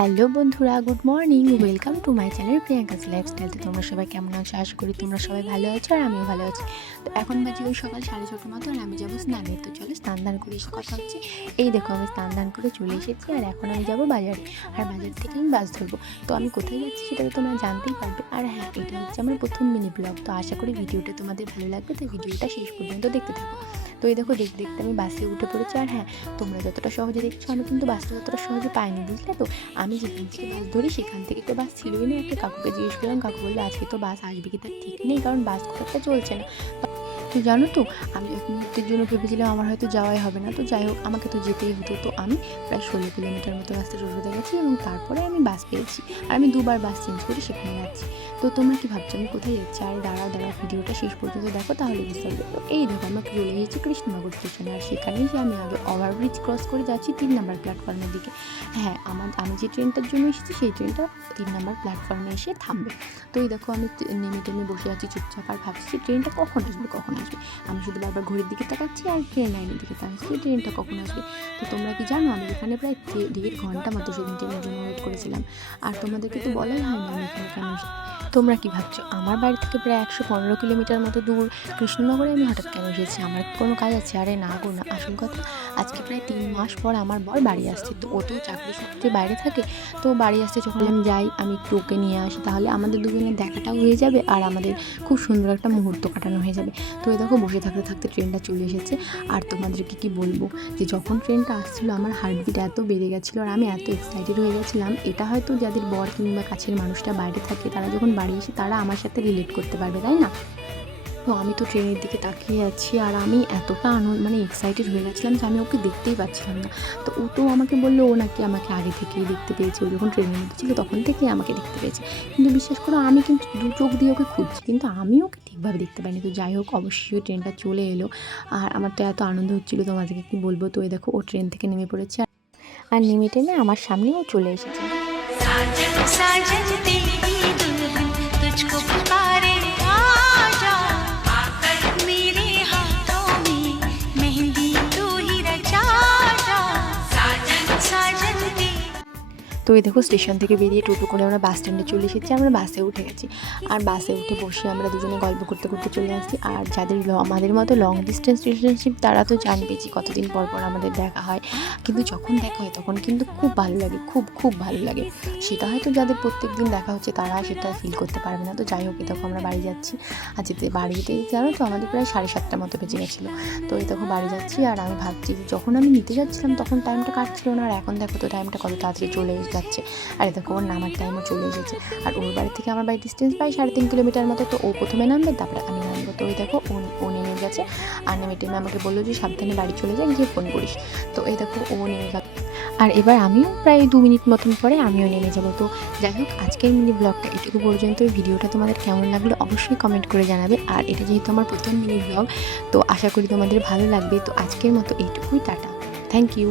Hello বন্ধুরা, good morning. Welcome to my channel Priyanka's lifestyle. তো তোমরা সবাই কেমন আছো? আশা করি তোমরা সবাই ভালো আছো আর আমিও ভালো আছি। তো এখন বাজে ওই সকাল 6:30 মতো, আর আমি যাবো স্নানে। তো চলো স্নান দান করে এসে কথা হচ্ছে। এই দেখো আমি স্নান দান করে চলে এসেছি, আর এখন আমি যাবো বাজারে। আর বাজার থেকে আমি বাস ধরবো। তো আমি কোথায় যাচ্ছি সেটা তো তোমরা জানতেই পারবে। আর হ্যাঁ, এটা হচ্ছে আমার প্রথম মিনি ব্লগ। তো আশা করি ভিডিওটা তোমাদের ভালো লাগবে, তো ভিডিওটা শেষ পর্যন্ত দেখতে থাকো। তো এই দেখো দেখতে দেখতে আমি বাসে উঠে পড়েছি। আর হ্যাঁ, তোমরা যতটা সহজে দেখছো আমি কিন্তু বাসটা ততটা সহজে পাইনি, বুঝলে? তো আমি যেখান থেকে বাস ধরি সেখান থেকে তো বাস ছিলই না। একটা কাকুকে জিজ্ঞেস করলাম, কাকু বললো আজকে তো বাস আসবে কি তার ঠিক নেই, কারণ বাস খুব একটা চলছে না। তো জানো তো, আমি এক মুহূর্তের জন্য ভেবেছিলাম আমার হয়তো যাওয়াই হবে না। তো যাই হোক, আমাকে তো যেতেই হতো। তো আমি প্রায় 16 কিলোমিটার মতো রাস্তা টোটোতে গেছি এবং তারপরে আমি বাস পেয়েছি। আর আমি দুবার বাস চেঞ্জ করে সেখানে যাচ্ছি। তো তোমরা কি ভাবছো আমি কোথায় যাচ্ছি? আর দাঁড়াও ভিডিওটা শেষ পর্যন্ত দেখো, তাহলে বুঝতে পারবে। তো এই দেখো আমরা চলে এসেছি কৃষ্ণনগর স্টেশনে। আর সেখানেই যে আমি আগে ওভারব্রিজ ক্রস করে যাচ্ছি 3 নাম্বার প্ল্যাটফর্মের দিকে। হ্যাঁ, আমি যে ট্রেনটার জন্য এসেছি সেই ট্রেনটা 3 নাম্বার প্ল্যাটফর্মে এসে থামবে। তো এই দেখো আমি নেমে টেমে বসে আছি চুপচাপ, আর ভাবছি ট্রেনটা কখন আসবে। আমি শুধু বারবার ঘড়ির দিকে তাকাচ্ছি আর ট্রেন লাইনের দিকে তাকাচ্ছি, ট্রেনটা কখন আসবে। তো তোমরা কি জানো, আমি এখানে প্রায় 1.5 ঘন্টা মতো সেদিন ট্রেনের জন্য ওয়েট করেছিলাম। আর তোমাদেরকে তো বলাই হয়নি আমি এখানে কেন এসেছি। তোমরা কি ভাবছো আমার বাড়ি থেকে প্রায় 115 কিলোমিটার মতো দূর কৃষ্ণনগরে আমি হঠাৎ কেন এসেছি? আমার কোনো কাজ আছে? আরে না গো না। আসল কথা, আজকে প্রায় 3 মাস পর আমার বর বাড়ি আসছে। তো ও তো চাকরি সূত্রে বাইরে থাকে। তো বাড়ি আসতে যখন আমি যাই, আমি একটু ওকে নিয়ে আসি, তাহলে আমাদের দুজনের দেখাটাও হয়ে যাবে আর আমাদের খুব সুন্দর একটা মুহূর্ত কাটানো হয়ে যাবে। তো এই দেখো বসে থাকতে থাকতে ট্রেনটা চলে এসেছে। আর তোমাদেরকে কি বলবো, যে যখন ট্রেনটা আসছিলো আমার হার্টবিট এত বেড়ে গেছিলো আর আমি এত এক্সাইটেড হয়ে গেছিলাম। এটা হয়তো যাদের বর কিংবা কাছের মানুষটা বাইরে থাকে তারা যখন বাড়ি এসে তারা আমার সাথে রিলেট করতে পারবে, তাই না? তো আমি তো ট্রেনের দিকে তাকিয়ে আছি আর আমি এতটা এক্সাইটেড হয়ে গেছিলাম যে আমি ওকে দেখতেই পাচ্ছিলাম না। তো ও তো আমাকে বললো ও নাকি আমাকে আগে থেকেই দেখতে পেয়েছে, ও যখন ট্রেনের মধ্যে ছিল তখন থেকেই আমাকে দেখতে পেয়েছে। কিন্তু বিশ্বাস করো, আমি কিন্তু 2 চোখ দিয়ে ওকে খুঁজছি, কিন্তু আমি ওকে ঠিকভাবে দেখতে পাইনি। তো যাই হোক, অবশ্যই ট্রেনটা চলে এলো আর আমার তো এত আনন্দ হচ্ছিলো তোমাদেরকে কি বলবো। তো এই দেখো ও ট্রেন থেকে নেমে পড়েছে, আর নেমে টেমে আমার সামনেও চলে এসেছে। साजन साजन तेरी दुल्हन तुझको पुकारे आजा, आकर मेरे हाथों में मेहंदी तू ही रचा जा, साजन साजन तेरी। তো এই দেখো স্টেশন থেকে বেরিয়ে টোটো করে আমরা বাস স্ট্যান্ডে চলে এসেছি। আমরা বাসে উঠে গেছি, আর বাসে উঠে বসে আমরা দুজনে গল্প করতে করতে চলে আসছি। আর যাদের আমাদের মতো লং ডিস্টেন্স রিলেশনশিপ তারা তো জানবে যে কতদিন পর পর আমাদের দেখা হয়, কিন্তু যখন দেখা হয় তখন কিন্তু খুব ভালো লাগে, খুব খুব ভালো লাগে। সেটা হয়তো যাদের প্রত্যেক দিন দেখা হচ্ছে তারা সেটা ফিল করতে পারবে না। তো যাই হোক, দেখো আমরা বাড়ি যাচ্ছি। আর বাড়িতে জানো তো আমাদের প্রায় 7:30 মতো বেজে গেছিলো। তো এই দেখো বাড়ি যাচ্ছি, আর আমি ভাবছি যখন আমি নিতে যাচ্ছিলাম তখন টাইমটা কাটছিল না, আর এখন দেখো তো টাইমটা কত তাড়াতাড়ি চলে যাচ্ছে। আর দেখো ওর নামার টাইমও চলে এসেছে। আর ওর বাড়ি থেকে আমার বাড়ির ডিস্টেন্স প্রায় 3.5 কিলোমিটার মতো। তো ও প্রথমে নামবে, তারপরে আমি নামবো। তো ওই দেখো ও নেমে গেছে, আর নেমে টেমে আমাকে বললো যে সাবধানে বাড়ি চলে যায়, গিয়ে ফোন করিস। তো এই দেখো ও নেমে গেল, আর এবার আমিও প্রায় 2 মিনিট মতন পরে আমিও নেমে যাবো। তো যাই হোক, আজকের মিনি ব্লগটা এটুকু পর্যন্ত। ভিডিওটা তোমাদের কেমন লাগলো অবশ্যই কমেন্ট করে জানাবে। আর এটা যেহেতু আমার প্রথম মিনি ব্লগ, তো আশা করি তোমাদের ভালো লাগবে। তো আজকের মতো এইটুকুই, টাটা, থ্যাংক ইউ।